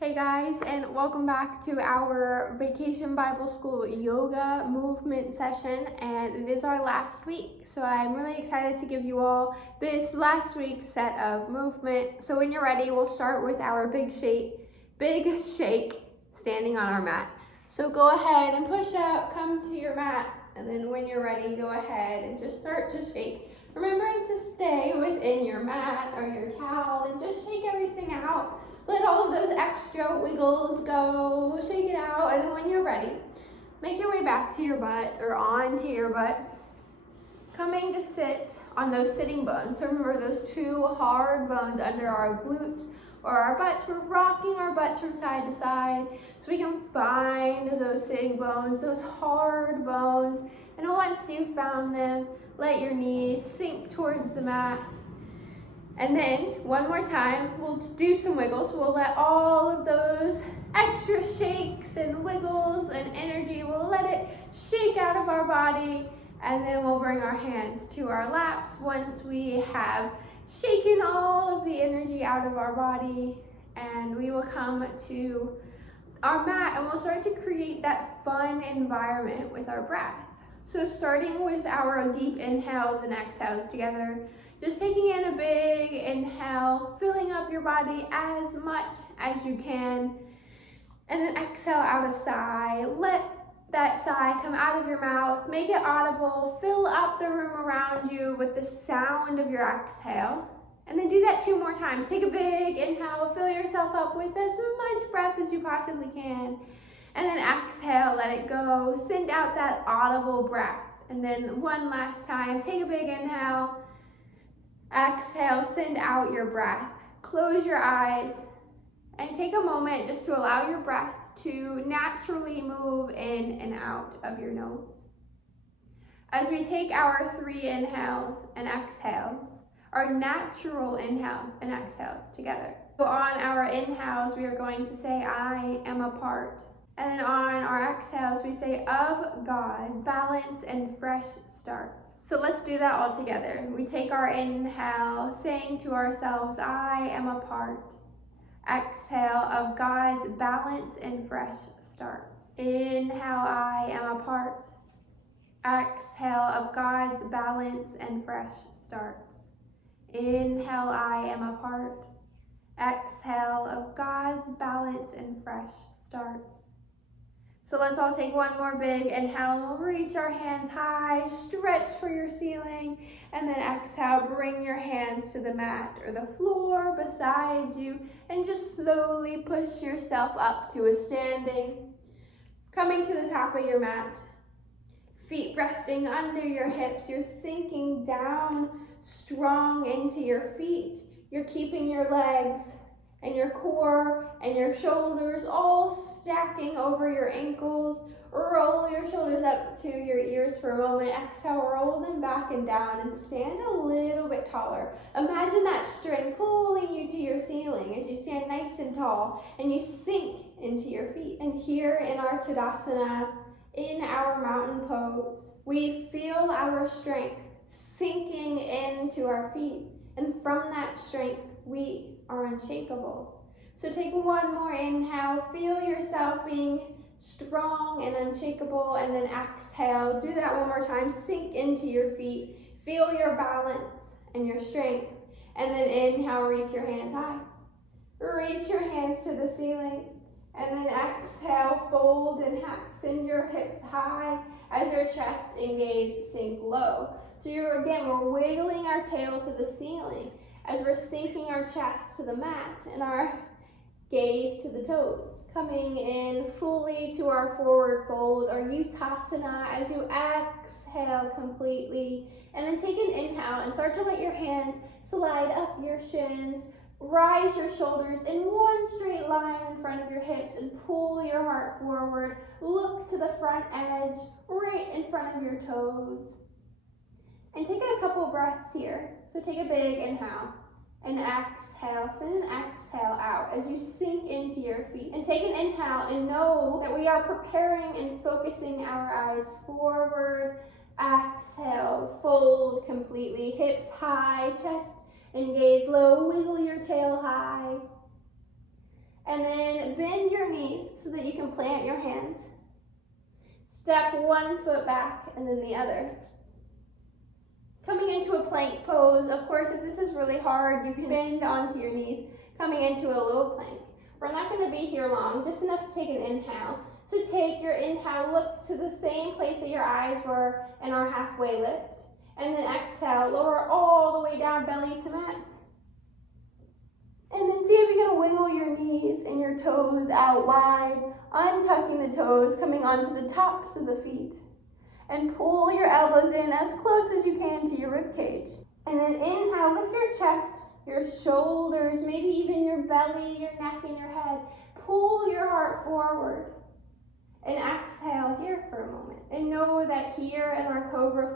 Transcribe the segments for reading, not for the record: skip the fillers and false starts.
Hey guys, and welcome back to our Vacation Bible School yoga movement session, and it is our last week. So I'm really excited to give you all this last week's set of movement. So when you're ready, we'll start with our big shake standing on our mat. So go ahead and push up, come to your mat, and then when you're ready, go ahead and just start to shake. Remembering to stay within your mat or your towel and just shake everything out. Let all of those extra wiggles go, shake it out, and then when you're ready, make your way back to your butt or onto your butt. Coming to sit on those sitting bones. So remember those two hard bones under our glutes or our butts. We're rocking our butts from side to side so we can find those sitting bones, those hard bones. And once you've found them, let your knees sink towards the mat. And then, one more time, we'll do some wiggles. We'll let all of those extra shakes and wiggles and energy, we'll let it shake out of our body. And then we'll bring our hands to our laps once we have shaken all of the energy out of our body. And we will come to our mat and we'll start to create that fun environment with our breath. So starting with our deep inhales and exhales together, just taking in a big inhale, filling up your body as much as you can, and then exhale out a sigh. Let that sigh come out of your mouth, make it audible, fill up the room around you with the sound of your exhale. And then do that 2 more times. Take a big inhale, fill yourself up with as much breath as you possibly can. And then exhale, let it go. Send out that audible breath. And then one last time, take a big inhale. Exhale, send out your breath. Close your eyes and take a moment just to allow your breath to naturally move in and out of your nose. As we take our 3 inhales and exhales, our natural inhales and exhales together. So on our inhales, we are going to say, I am a part. And then on our exhales, we say, of God, balance and fresh starts. So let's do that all together. We take our inhale, saying to ourselves, I am a part. Exhale, of God's balance and fresh starts. Inhale, I am a part. Exhale, of God's balance and fresh starts. Inhale, I am a part. Exhale, of God's balance and fresh starts. So let's all take one more big inhale. We'll reach our hands high, stretch for your ceiling, and then exhale, bring your hands to the mat or the floor beside you, and just slowly push yourself up to a standing. Coming to the top of your mat, feet resting under your hips, you're sinking down strong into your feet. You're keeping your legs and your core and your shoulders all stacking over your ankles. Roll your shoulders up to your ears for a moment. Exhale, roll them back and down and stand a little bit taller. Imagine that string pulling you to your ceiling as you stand nice and tall and you sink into your feet. And here in our Tadasana, in our mountain pose, we feel our strength sinking into our feet. And from that strength, we are unshakable. So take one more inhale, feel yourself being strong and unshakable, and then exhale. Do that one more time, sink into your feet, feel your balance and your strength, and then inhale, reach your hands high. Reach your hands to the ceiling, and then exhale, fold and send your hips high as your chest and gaze sink low. So we're wiggling our tail to the ceiling as we're sinking our chest to the mat and our gaze to the toes. Coming in fully to our forward fold, our Uttasana, as you exhale completely. And then take an inhale and start to let your hands slide up your shins. Rise your shoulders in one straight line in front of your hips and pull your heart forward. Look to the front edge, right in front of your toes. And take a couple breaths here. So take a big inhale and exhale. Send an exhale out as you sink into your feet. And take an inhale and know that we are preparing and focusing our eyes forward. Exhale, fold completely, hips high, chest and gaze low, wiggle your tail high. And then bend your knees so that you can plant your hands. Step one foot back and then the other. Coming into a plank pose, of course, if this is really hard, you can bend onto your knees, coming into a low plank. We're not going to be here long, just enough to take an inhale. So take your inhale, look to the same place that your eyes were in our halfway lift. And then exhale, lower all the way down, belly to mat. And then see if you can wiggle your knees and your toes out wide, untucking the toes, coming onto the tops of the feet. And pull your elbows in as close as you can to your rib cage. And then inhale, lift your chest, your shoulders, maybe even your belly, your neck, and your head. Pull your heart forward. And exhale here for a moment. And know that here in our cobra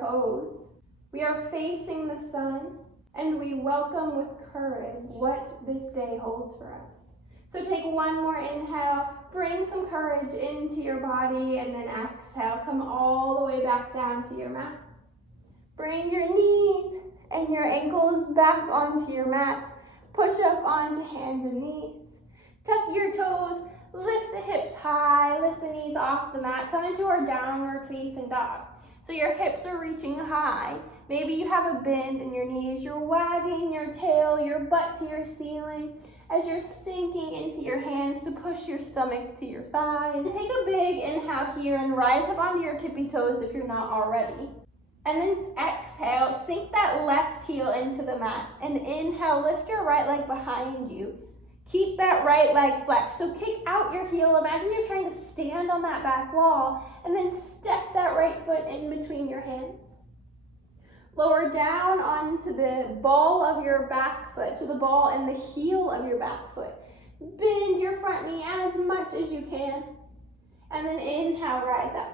pose, we are facing the sun, and we welcome with courage what this day holds for us. So take one more inhale, bring some courage into your body, and then exhale, come all the way back down to your mat. Bring your knees and your ankles back onto your mat. Push up onto hands and knees. Tuck your toes, lift the hips high, lift the knees off the mat. Come into our downward facing dog. So your hips are reaching high. Maybe you have a bend in your knees. You're wagging your tail, your butt to your ceiling as you're sinking into your hands to push your stomach to your thighs. And take a big inhale here and rise up onto your tippy toes if you're not already. And then exhale, sink that left heel into the mat. And inhale, lift your right leg behind you. Keep that right leg flexed. So kick out your heel. Imagine you're trying to stand on that back wall, and then step that right foot in between your hands. Lower down onto the ball of your back foot, so the ball and the heel of your back foot. Bend your front knee as much as you can. And then inhale, rise up.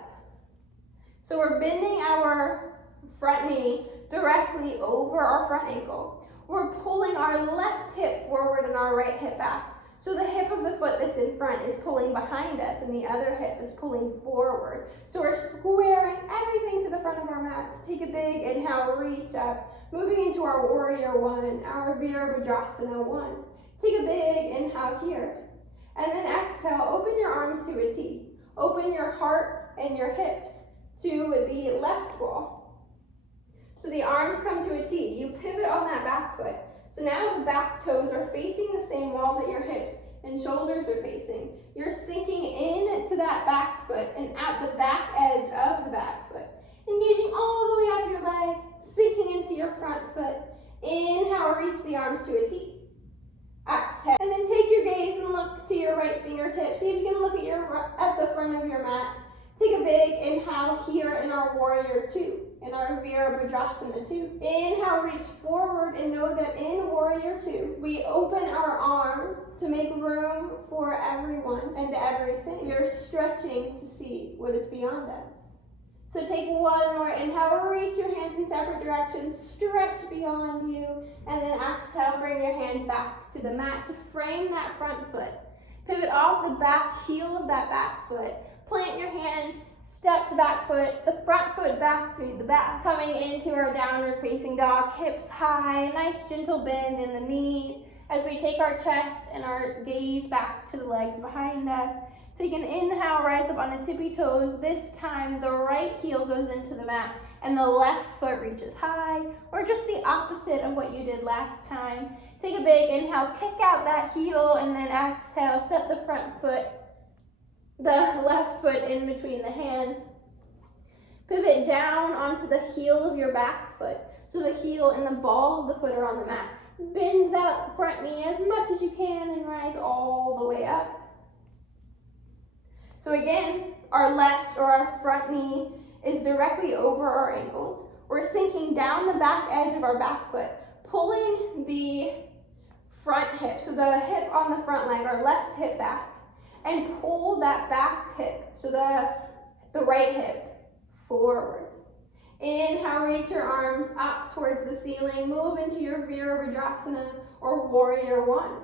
So we're bending our front knee directly over our front ankle. We're pulling our left hip forward and our right hip back. So the hip of the foot that's in front is pulling behind us and the other hip is pulling forward. So we're squaring everything to the front of our mats. Take a big inhale, reach up, moving into our warrior one, our Virabhadrasana one. Take a big inhale here. And then exhale, open your arms to a T. Open your heart and your hips to the left wall. So the arms come to a T. You pivot on that back foot. So now the back toes are facing the same wall that your hips and shoulders are facing. You're sinking into that back foot and at the back edge of the back foot. Engaging all the way up your leg, sinking into your front foot. Inhale, reach the arms to a T. Exhale. And then take your gaze and look to your right fingertip. See if you can look at the front of your mat. Take a big inhale here in our warrior two. In our Virabhadrasana 2. Inhale, reach forward and know that in Warrior 2, we open our arms to make room for everyone and everything. We are stretching to see what is beyond us. So take one more inhale, reach your hands in separate directions, stretch beyond you, and then exhale, bring your hands back to the mat to frame that front foot. Pivot off the back heel of that back foot. Plant your hands. Step the back foot, the front foot back to the back. Coming into our downward facing dog, hips high, nice gentle bend in the knees as we take our chest and our gaze back to the legs behind us. Take an inhale, rise up on the tippy toes. This time the right heel goes into the mat and the left foot reaches high, or just the opposite of what you did last time. Take a big inhale, kick out that heel, and then exhale, set the front foot, the left foot in between the hands. Pivot down onto the heel of your back foot. So the heel and the ball of the foot are on the mat. Bend that front knee as much as you can and rise all the way up. So again, our left or our front knee is directly over our ankles. We're sinking down the back edge of our back foot, pulling the front hip, so the hip on the front leg, our left hip back, and pull that back hip, so the right hip, forward. Inhale, reach your arms up towards the ceiling. Move into your Virabhadrasana or Warrior One.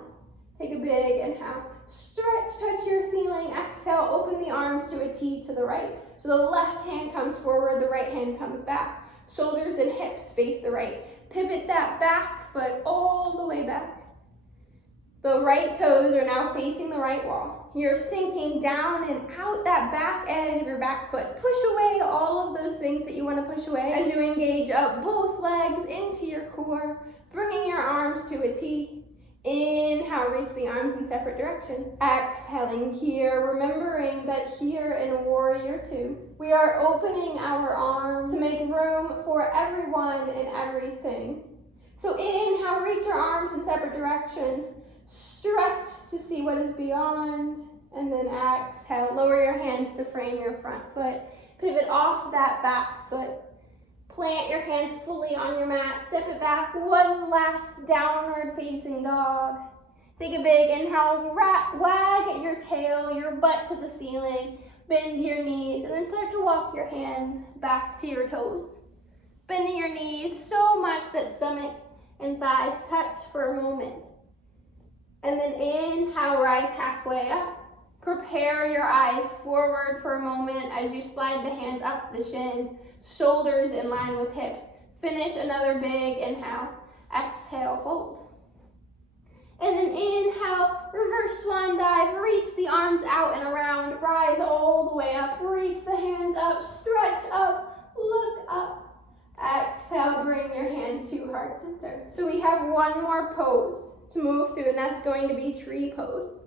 Take a big inhale. Stretch, touch your ceiling. Exhale, open the arms to a T to the right. So the left hand comes forward, the right hand comes back. Shoulders and hips face the right. Pivot that back foot all the way back. The right toes are now facing the right wall. You're sinking down and out that back edge of your back foot. Push away all of those things that you want to push away as you engage up both legs into your core, bringing your arms to a T. Inhale, reach the arms in separate directions. Exhaling here, remembering that here in Warrior Two, we are opening our arms to make room for everyone and everything. So inhale, reach your arms in separate directions. Stretch to see what is beyond, and then exhale. Lower your hands to frame your front foot. Pivot off that back foot. Plant your hands fully on your mat. Step it back. One last downward facing dog. Take a big inhale. Wag your tail, your butt to the ceiling. Bend your knees, and then start to walk your hands back to your toes. Bending your knees so much that stomach and thighs touch for a moment. And then inhale, rise halfway up. Prepare your eyes forward for a moment as you slide the hands up the shins, shoulders in line with hips. Finish another big inhale. Exhale, fold. And then inhale, reverse swan dive. Reach the arms out and around. Rise all the way up. Reach the hands up. Stretch up. Look up. Exhale, bring your hands to heart center. So we have one more pose to move through, and that's going to be tree pose.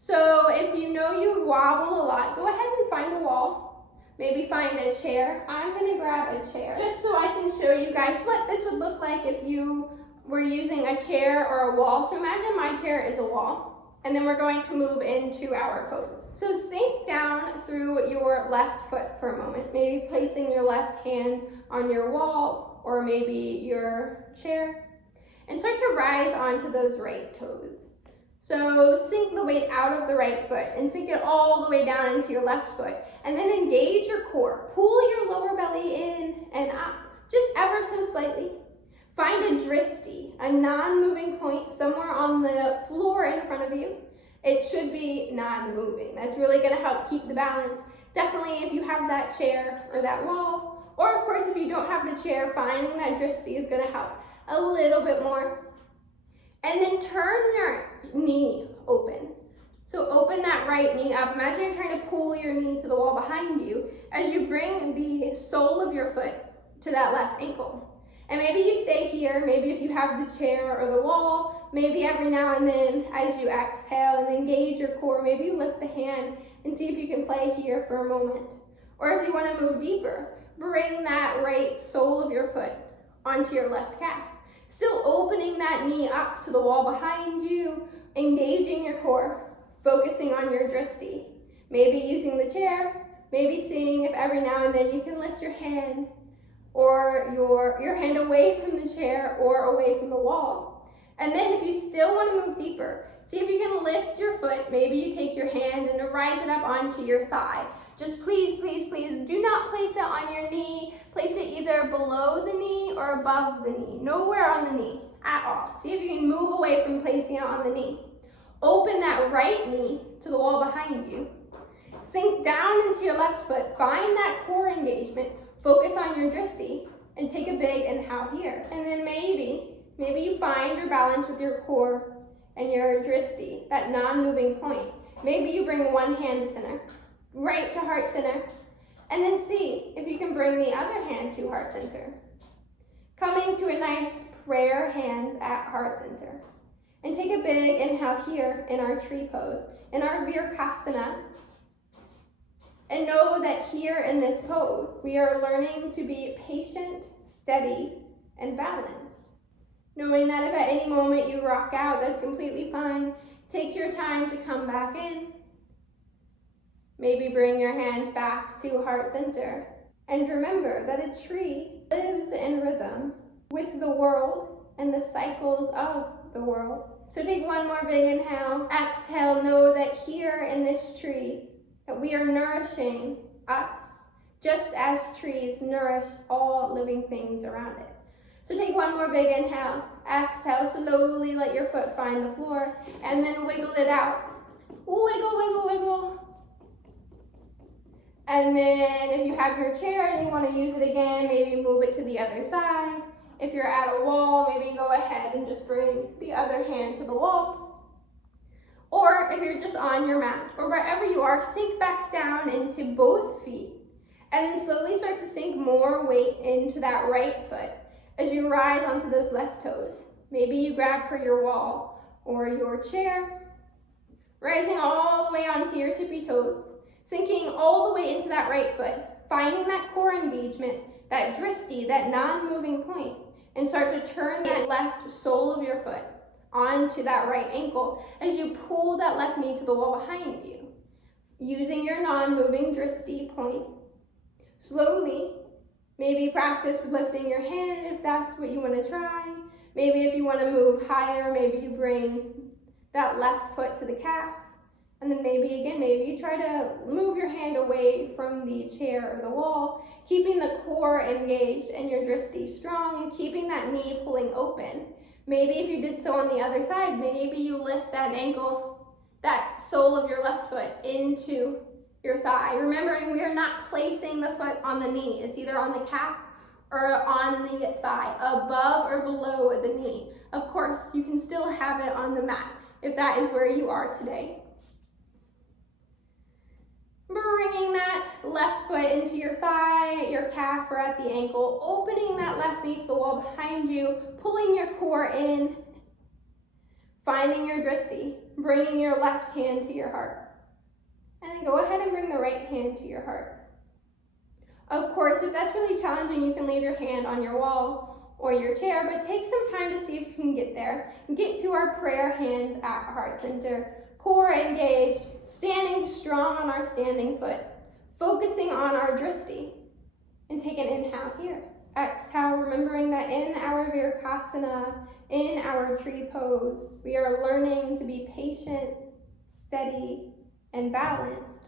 So if you know you wobble a lot, go ahead and find a wall. Maybe find a chair. I'm gonna grab a chair just so I can show you guys what this would look like if you were using a chair or a wall. So imagine my chair is a wall, and then we're going to move into our pose. So sink down through your left foot for a moment, maybe placing your left hand on your wall or maybe your chair, and start to rise onto those right toes. So sink the weight out of the right foot and sink it all the way down into your left foot, and then engage your core. Pull your lower belly in and up, just ever so slightly. Find a dristi, a non-moving point somewhere on the floor in front of you. It should be non-moving. That's really gonna help keep the balance. Definitely if you have that chair or that wall, or of course if you don't have the chair, finding that dristi is gonna help a little bit more. And then turn your knee open. So open that right knee up. Imagine you're trying to pull your knee to the wall behind you as you bring the sole of your foot to that left ankle. And maybe you stay here, maybe if you have the chair or the wall, maybe every now and then as you exhale and engage your core, maybe you lift the hand and see if you can play here for a moment. Or if you want to move deeper, bring that right sole of your foot onto your left calf. Still opening that knee up to the wall behind you, engaging your core, focusing on your dristi. Maybe using the chair, maybe seeing if every now and then you can lift your hand or your hand away from the chair or away from the wall. And then if you still want to move deeper, see if you can lift your foot. Maybe you take your hand and rise it up onto your thigh. Just please, please, please do not place it on your knee. Place it either below the knee or above the knee. Nowhere on the knee at all. See if you can move away from placing it on the knee. Open that right knee to the wall behind you. Sink down into your left foot. Find that core engagement. Focus on your dristi and take a big inhale here. And then maybe you find your balance with your core and your dristi, that non-moving point. Maybe you bring one hand to center, right to heart center, and then see if you can bring the other hand to heart center. Coming to a nice prayer hands at heart center. And take a big inhale here in our tree pose, in our Virasana. And know that here in this pose, we are learning to be patient, steady, and balanced. Knowing that if at any moment you rock out, that's completely fine. Take your time to come back in. Maybe bring your hands back to heart center. And remember that a tree lives in rhythm with the world and the cycles of the world. So take one more big inhale. Exhale, know that here in this tree, that we are nourishing us, just as trees nourish all living things around it. So take one more big inhale. Exhale, slowly let your foot find the floor, and then wiggle it out. Wiggle, wiggle, wiggle. And then if you have your chair and you want to use it again, maybe move it to the other side. If you're at a wall, maybe go ahead and just bring the other hand to the wall. Or if you're just on your mat or wherever you are, sink back down into both feet and then slowly start to sink more weight into that right foot as you rise onto those left toes. Maybe you grab for your wall or your chair, rising all the way onto your tippy toes, sinking all the way into that right foot, finding that core engagement, that drishti, that non-moving point, and start to turn that left sole of your foot onto that right ankle as you pull that left knee to the wall behind you, using your non-moving drishti point. Slowly, maybe practice lifting your hand if that's what you want to try. Maybe if you want to move higher, maybe you bring that left foot to the calf. And then maybe you try to move your hand away from the chair or the wall, keeping the core engaged and your drishti strong and keeping that knee pulling open. Maybe if you did so on the other side, maybe you lift that ankle, that sole of your left foot into your thigh. Remembering we are not placing the foot on the knee. It's either on the calf or on the thigh, above or below the knee. Of course, you can still have it on the mat if that is where you are today. Bringing that left foot into your thigh, your calf, or at the ankle, opening that left knee to the wall behind you, pulling your core in, finding your drishti, bringing your left hand to your heart. And then go ahead and bring the right hand to your heart. Of course, if that's really challenging, you can leave your hand on your wall or your chair, but take some time to see if you can get there. Get to our prayer hands at heart center. Core engaged, standing strong on our standing foot, focusing on our drishti. And take an inhale here. Exhale, remembering that in our Virukasana, in our tree pose, we are learning to be patient, steady, and balanced.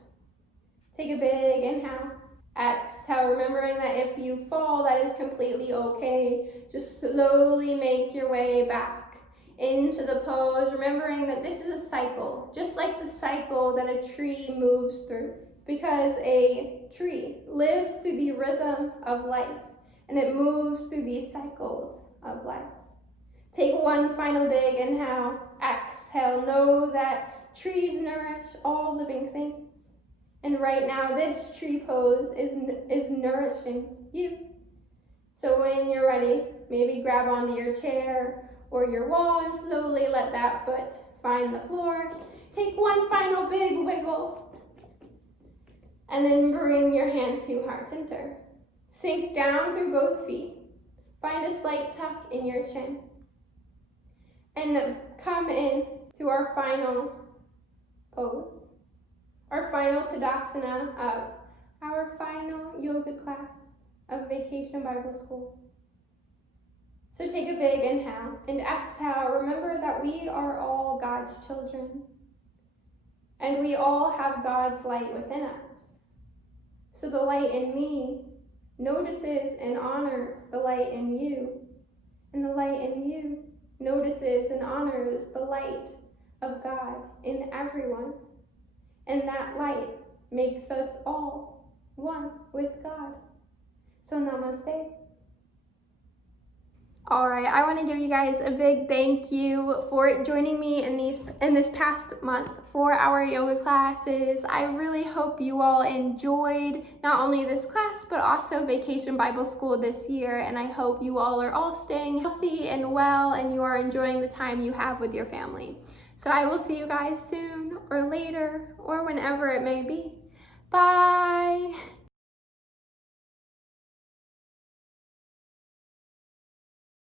Take a big inhale. Exhale, remembering that if you fall, that is completely okay. Just slowly make your way back into the pose, remembering that this is a cycle, just like the cycle that a tree moves through, because a tree lives through the rhythm of life, and it moves through these cycles of life. Take one final big inhale. Exhale, know that trees nourish all living things, and right now this tree pose is nourishing you. So when you're ready, maybe grab onto your chair or your wall and slowly let that foot find the floor. Take one final big wiggle and then bring your hands to heart center. Sink down through both feet. Find a slight tuck in your chin. And come in to our final pose, our final Tadasana of our final yoga class of Vacation Bible School. So take a big inhale and exhale. Remember that we are all God's children and we all have God's light within us. So the light in me notices and honors the light in you, and the light in you notices and honors the light of God in everyone. And that light makes us all one with God. So namaste. All right, I want to give you guys a big thank you for joining me in this past month for our yoga classes. I really hope you all enjoyed not only this class, but also Vacation Bible School this year. And I hope you all are all staying healthy and well, and you are enjoying the time you have with your family. So I will see you guys soon or later or whenever it may be. Bye.